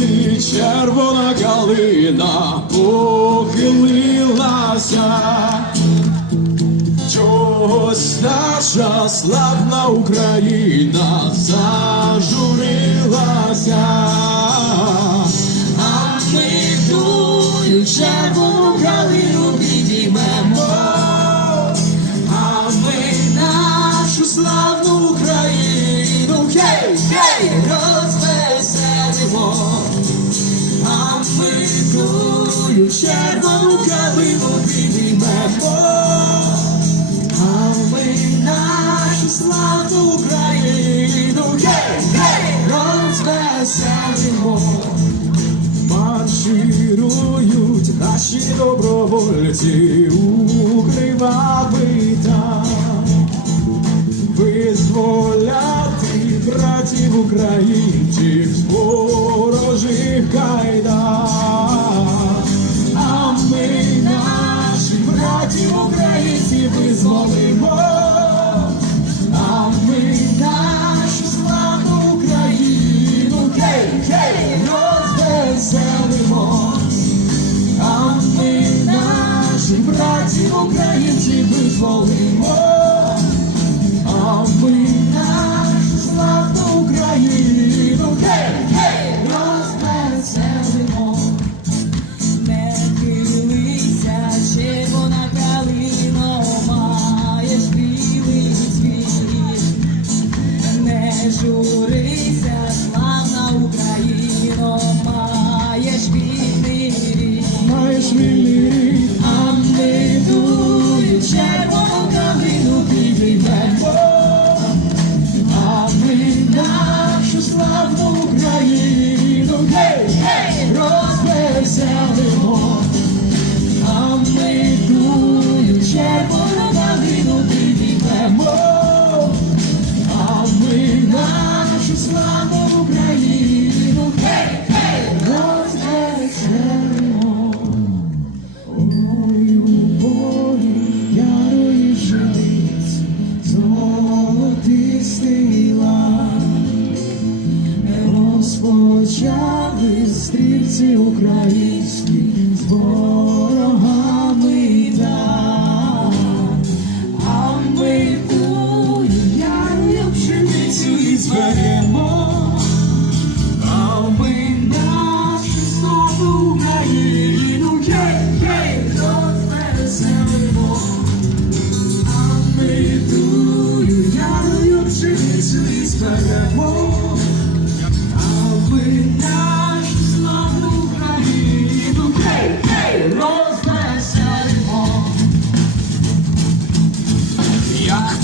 лісі червона калина похилилася. Чогось наша славна Україна зажурилася, а ми тую червону калину підіймемо, а ми нашу славну Україну гей, розвеселимо, а ми тую червону калину підіймемо. А ми нашу славну Україну гей, гей, розвеселимо. Марширують наші добровольці у кривавий там. Визволяти братів українців з ворожих кайдан. А ми наших братів українців визволимо. А ми нашу славну Україну гей, гей, розвеселимо. А ми наших братів українців визволимо. Розпочали стрільці українські з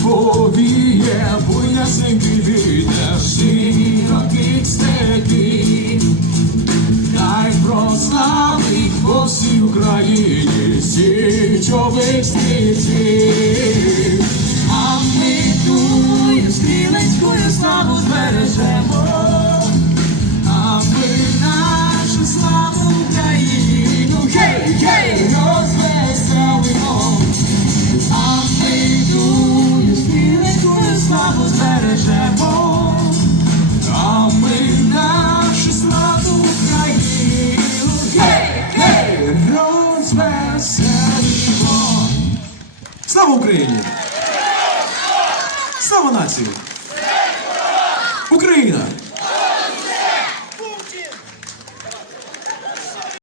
повіє буйнесенький вітер широких степів, Хай прославить по всій Україні січових стрільців. А ми тую стрілецькою славу збережемо, а ми нашу славу Україну. Славу збережемо, а ми нашу славу Україну гей, гей, розвеселимо. Слава Україні! Слава нації! Україна!